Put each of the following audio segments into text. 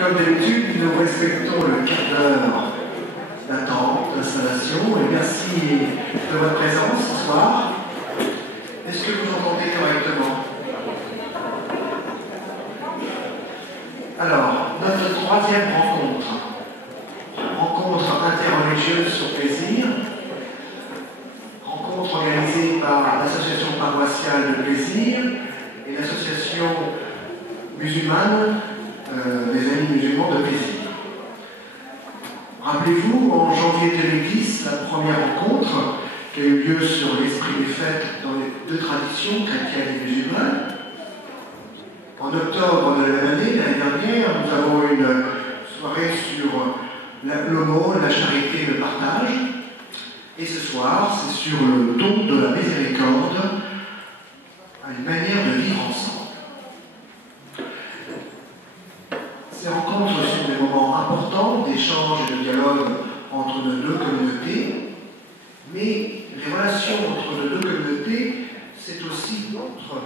Comme d'habitude, nous respectons le quart d'heure d'attente, d'installation, et merci de votre présence ce soir. Est-ce que vous entendez correctement? Alors, notre troisième rencontre interreligieuse sur plaisir, rencontre organisée par l'association paroissiale de plaisir et l'association musulmane des amis musulmans de plaisir. Rappelez-vous, en janvier 2010, la première rencontre qui a eu lieu sur l'esprit des fêtes dans les deux traditions, chrétiennes et musulmanes. En octobre de la même année, l'année dernière, nous avons eu une soirée sur l'aumône, la charité, le partage. Et ce soir, c'est sur le don de la miséricorde, une manière de vivre ensemble. Ces rencontres sont des moments importants d'échange et de dialogue entre nos deux communautés, mais les relations entre nos deux communautés, c'est aussi notre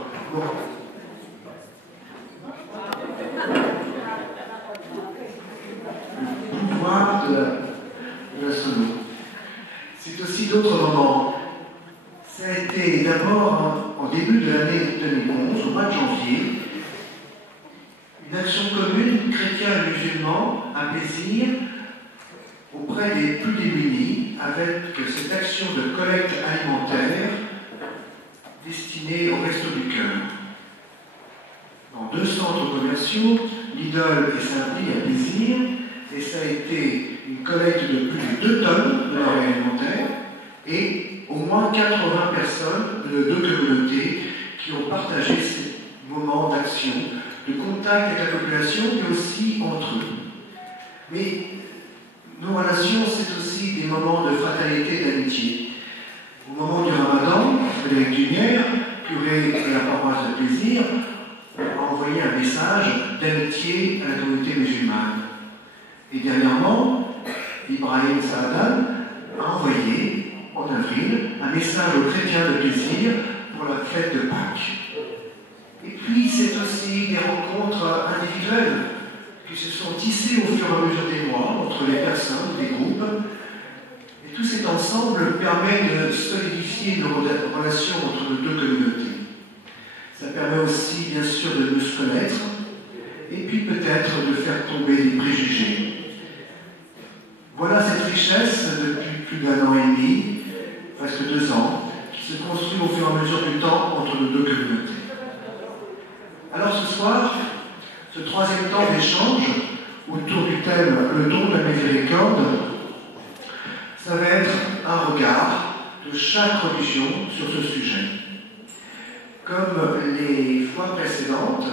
le pouvoir de la sono. C'est aussi d'autres moments. Ça a été d'abord, en début de l'année 2011, au mois de janvier, une action commune chrétien et musulman à plaisir auprès des plus démunis, avec cette action de collecte alimentaire destinée au Resto du Cœur. Dans deux centres commerciaux, Lidl et Saint-Pie à plaisir, et ça a été une collecte de plus de 2 tonnes de denrées alimentaires et au moins 80 personnes de nos deux communautés qui ont partagé ces moments d'action, de contact avec la population, mais aussi entre eux. Mais nos relations, c'est aussi des moments de fraternité et d'amitié. Au moment du Ramadan, Frédéric Dumière, curé de la paroisse de plaisir, a envoyé un message d'amitié à la communauté musulmane. Et dernièrement, Ibrahim Saadan a envoyé, en avril, un message aux chrétiens de plaisir pour la fête de Pâques. Et puis, c'est aussi des rencontres individuelles qui se sont tissées au fur et à mesure des mois entre les personnes, des groupes. Et tout cet ensemble permet de solidifier nos relations entre nos deux communautés. Ça permet aussi, bien sûr, de nous connaître et puis peut-être de faire tomber des préjugés. Voilà cette richesse depuis plus d'1 an et demi, presque 2 ans, qui se construit au fur et à mesure du temps entre nos deux communautés. Alors ce soir, ce troisième temps d'échange autour du thème « Le don de la miséricorde », ça va être un regard de chaque religion sur ce sujet. Comme les fois précédentes,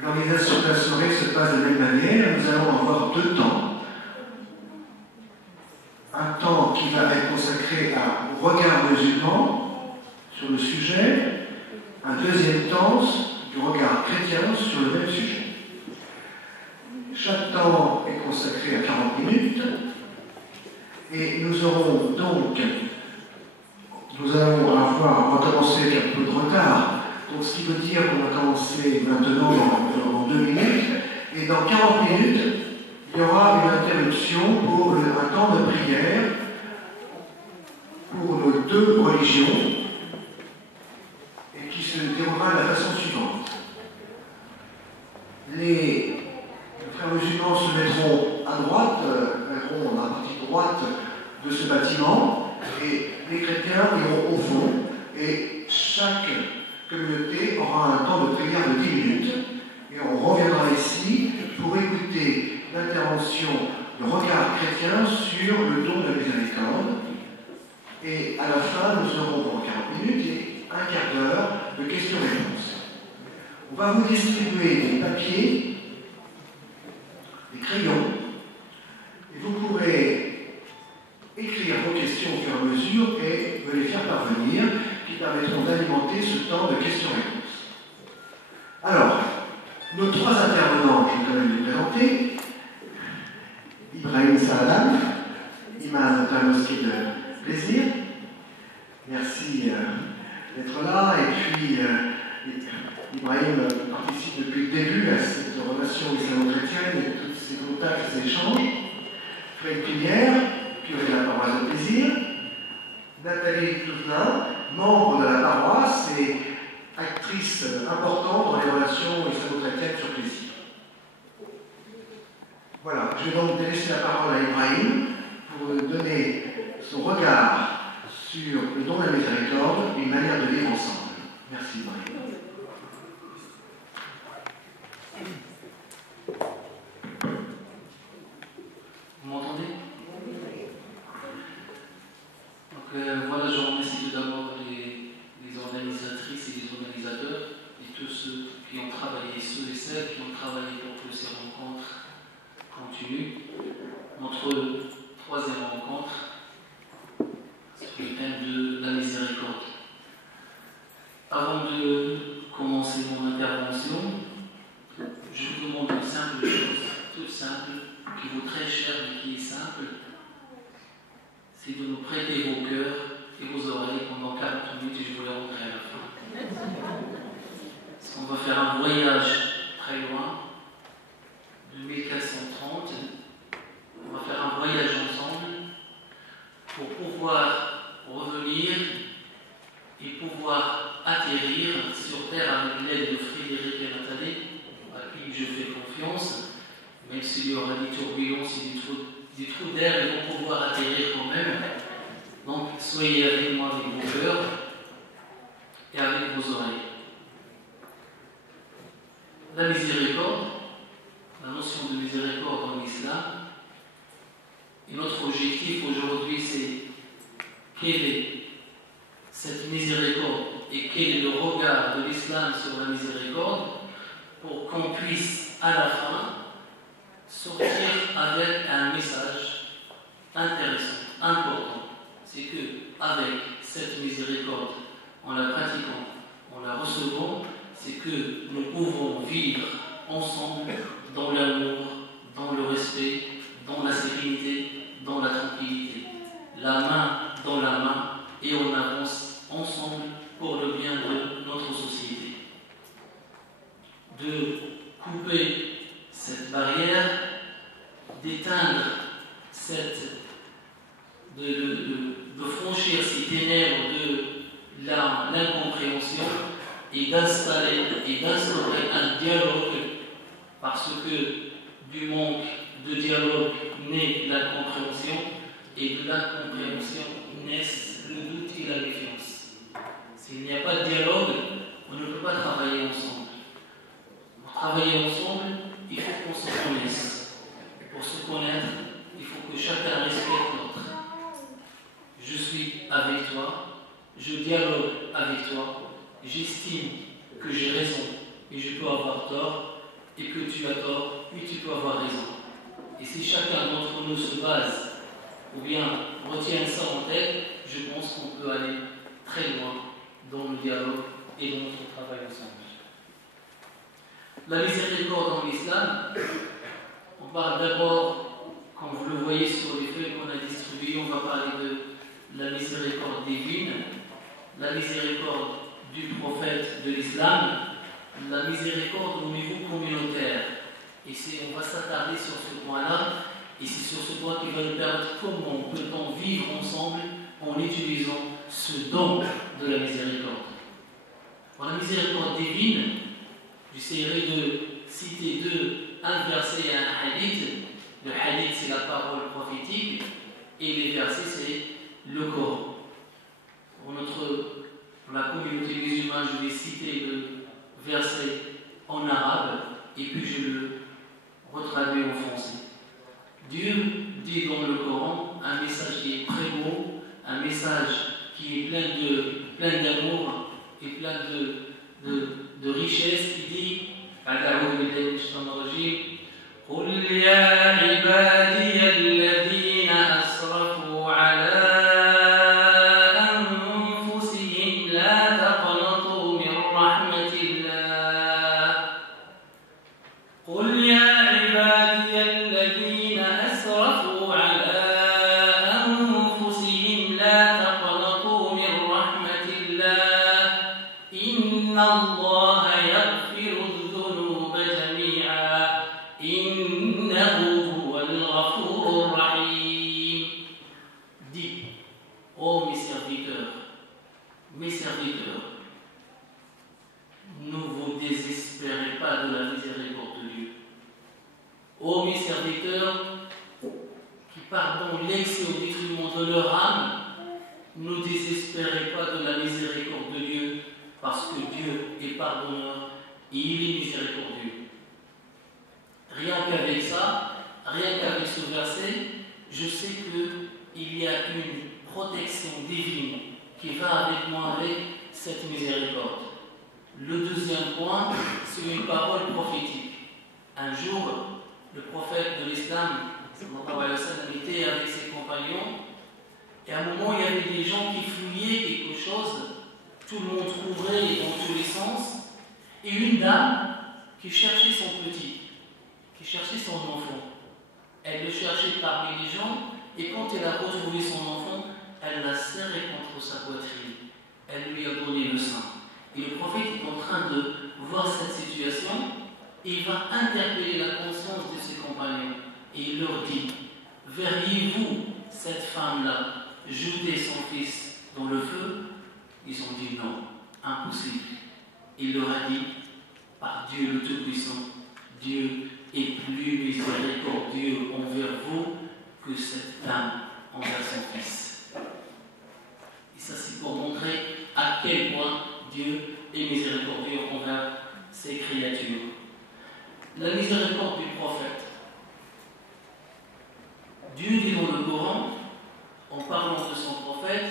l'organisation de la soirée se passe de la même manière. Nous allons avoir 2 temps. Un temps qui va être consacré au regard musulman sur le sujet, un deuxième temps du regard chrétien sur le même sujet. Chaque temps est consacré à 40 minutes et nous aurons donc, on va commencer avec un peu de retard, donc ce qui veut dire qu'on va commencer maintenant dans 2 minutes, et dans 40 minutes, il y aura une interruption pour un temps de prière pour nos deux religions, et qui se déroulera de la façon suivante. Les frères musulmans se mettront à droite, mettront dans la partie droite de ce bâtiment, et les chrétiens iront au fond, et chaque communauté aura un temps de prière de 10 minutes, et on reviendra ici pour écouter l'intervention, le regard chrétien sur le don de la miséricorde, et à la fin, nous aurons pendant 40 minutes et un quart d'heure de questions-réponses. On va vous distribuer des papiers, des crayons, et vous pourrez écrire vos questions au fur et à mesure et me les faire parvenir, qui permettront d'alimenter ce temps de questions-réponses. Alors, nos 3 intervenants, je vais quand même les présenter. Ibrahim Saadan, imam de la mosquée de plaisir. Merci d'être là. Et puis, Ibrahim participe depuis le début à cette relations islamo-chrétiennes et tous ces contacts, ces échanges. Fred Pinière, curé de la paroisse de Plaisir. Nathalie Toutelin, membre de la paroisse et actrice importante dans les relations islamo-chrétiennes sur Plaisir. Voilà, je vais donc laisser la parole à Ibrahim pour donner son regard sur le don de la miséricorde, une manière de vivre ensemble. Merci Ibrahim. Vous m'entendez? Donc voilà, je remercie tout d'abord les organisatrices et les organisateurs et tous ceux qui ont travaillé, ceux et celles qui ont travaillé pour que ces rencontres continuent. Notre troisième rencontre sur le thème de la miséricorde. Avant de commencer mon intervention, je vous demande une simple chose, toute simple, qui vous très cher mais qui est simple, c'est de nous prêter vos cœurs et vos oreilles pendant 40 minutes et je vous les rendrai à la fin. Parce qu'on va faire un voyage très loin, de 1430, on va faire un voyage ensemble pour pouvoir revenir et pouvoir atterrir sur Terre avec l'aide de Frédéric et Nathalie, à qui je fais confiance. Même s'il y aura des turbulences et des trous d'air, ils vont pouvoir atterrir quand même. Donc, soyez avec moi avec vos cœurs et avec vos oreilles. La miséricorde, la notion de miséricorde en islam, et notre objectif aujourd'hui, c'est quelle est cette miséricorde et quel est le regard de l'islam sur la miséricorde pour qu'on puisse à la fin sortir avec un message intéressant, important. C'est que avec cette miséricorde, en la pratiquant, en la recevant, c'est que nous pouvons vivre ensemble dans l'amour, dans le respect, dans la sérénité, dans la tranquillité. La main dans la main et on avance ensemble pour le bien de notre société. De couper cette barrière, d'éteindre de franchir ces ténèbres de l'incompréhension et d'installer et d'instaurer un dialogue, parce que du manque de dialogue naît l'incompréhension et de l'incompréhension naissent le doute et la méfiance. S'il n'y a pas de dialogue, on ne peut pas travailler ensemble. Pour travailler ensemble, il faut qu'on se connaisse. Pour se connaître, il faut que chacun respecte l'autre. Je suis avec toi, je dialogue avec toi, j'estime que j'ai raison et je peux avoir tort, et que tu as tort et tu peux avoir raison. Et si chacun d'entre nous se base, ou bien retient ça en tête, je pense qu'on peut aller très loin dans le dialogue et dans notre travail ensemble. La miséricorde en islam, on parle d'abord, comme vous le voyez sur les feuilles qu'on a distribuées, on va parler de la miséricorde divine, la miséricorde du prophète de l'islam, la miséricorde au niveau communautaire. Et on va s'attarder sur ce point-là, et c'est sur ce point qui va nous permettre comment peut-on vivre ensemble en utilisant ce don de la miséricorde. Pour la miséricorde divine, j'essaierai de citer un verset et un hadith. Le hadith, c'est la parole prophétique, et les versets, c'est le Coran. Pour la communauté musulmane, je vais citer le verset en arabe, et puis je le retraduis en français. Dieu dit dans le Coran un message qui est très beau, un message qui est plein d'amour et plein de richesse. Il dit قل يا عبادي الذين أسرفوا على أنفسهم لا تقنطوا من رحمة الله قل يا عبادي الذين أسرفوا على أنفسهم لا تقنطوا من رحمة الله إن الله يغفر الذنوب جميعا pardonneur et il est miséricordieux. Rien qu'avec ça, rien qu'avec ce verset, je sais qu'il y a une protection divine qui va avec moi avec cette miséricorde. Le deuxième point, c'est une parole prophétique. Un jour, le prophète de l'islam, sallallahu alayhi wa sallam, était avec ses compagnons, et à un moment, il y avait des gens qui fouillaient quelque chose, tout le monde couvrait dans tous les sens, et une dame qui cherchait son petit, qui cherchait son enfant. Elle le cherchait parmi les gens, et quand elle a retrouvé son enfant, elle l'a serré contre sa poitrine. Elle lui a donné le sein. Et le prophète est en train de voir cette situation, et il va interpeller la conscience de ses compagnons. Et il leur dit, verriez-vous cette femme-là jeter son fils dans le feu? Ils ont dit non, impossible. Il leur a dit, par Dieu le Tout-Puissant, Dieu est plus miséricordieux envers vous que cette dame envers son fils. Et ça, c'est pour montrer à quel point Dieu est miséricordieux envers ses créatures. La miséricorde du prophète. Dieu dit dans le Coran, en parlant de son prophète,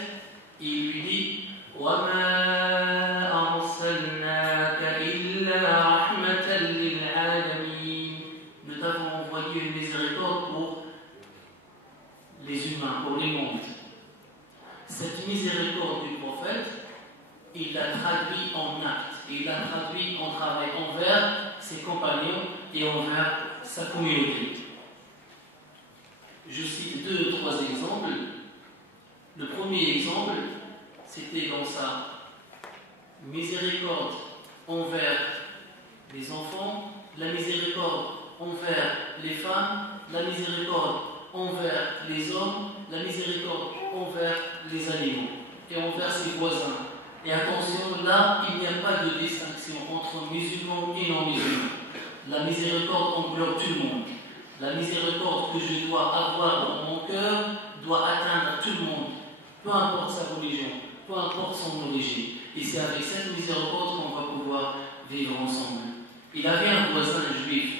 il lui dit وَمَا أَرْسَلْنَاكَ إِلَّا رَحْمَةً لِلْعَالَمِينَ. Nous t'avons envoyé une miséricorde pour les humains, pour les mondes. Cette miséricorde du prophète, il l'a traduit en acte, il l'a traduit en travail envers ses compagnons et envers sa communauté. Je cite 2 ou 3 exemples. Le premier exemple, c'était dans sa miséricorde envers les enfants, la miséricorde envers les femmes, la miséricorde envers les hommes, la miséricorde envers les animaux et envers ses voisins. Et attention, là, il n'y a pas de distinction entre musulmans et non-musulmans. La miséricorde englobe tout le monde. La miséricorde que je dois avoir dans mon cœur doit atteindre tout le monde, peu importe sa religion, peu importe son origine. Et c'est avec cette miséricorde qu'on va pouvoir vivre ensemble. Il avait un voisin juif.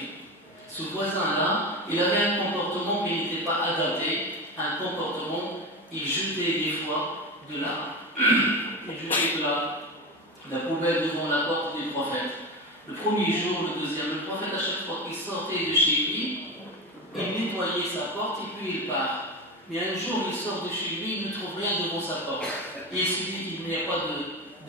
Ce voisin-là, il avait un comportement qui n'était pas adapté, un comportement, il jetait des fois de la poubelle devant la porte du prophète. Le premier jour, le deuxième, le prophète, à chaque fois qu'il sortait de chez lui, il nettoyait sa porte et puis il part. Mais un jour, il sort de chez lui, il ne trouve rien devant sa porte. Et il se dit qu'il n'y a pas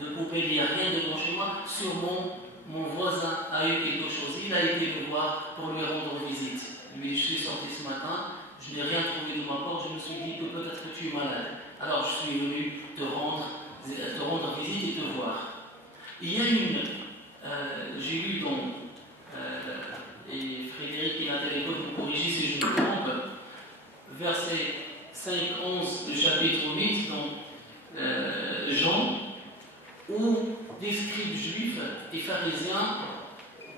de poubelle, il n'y a rien devant chez moi. Sûrement, mon voisin a eu quelque chose. Il a été me voir pour lui rendre visite. Lui, je suis sorti ce matin, je n'ai rien trouvé de ma porte, je me suis dit que peut-être que tu es malade. Alors je suis venu te rendre visite et te voir. Il y a j'ai lu dans, et Frédéric il a fait l'école pour corriger si je me trompe, verset 5-11 du chapitre 8 dans Jean, où des scribes juifs et pharisiens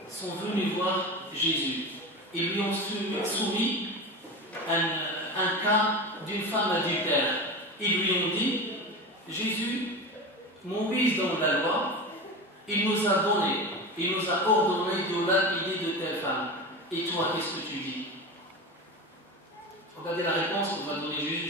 sont venus voir Jésus. Ils lui ont soumis un cas d'une femme adultère. Ils lui ont dit, Jésus, Moïse dans la loi, il nous a ordonné de lapider de telle femme. Et toi, qu'est-ce que tu dis? Regardez la réponse qu'on va donner Jésus.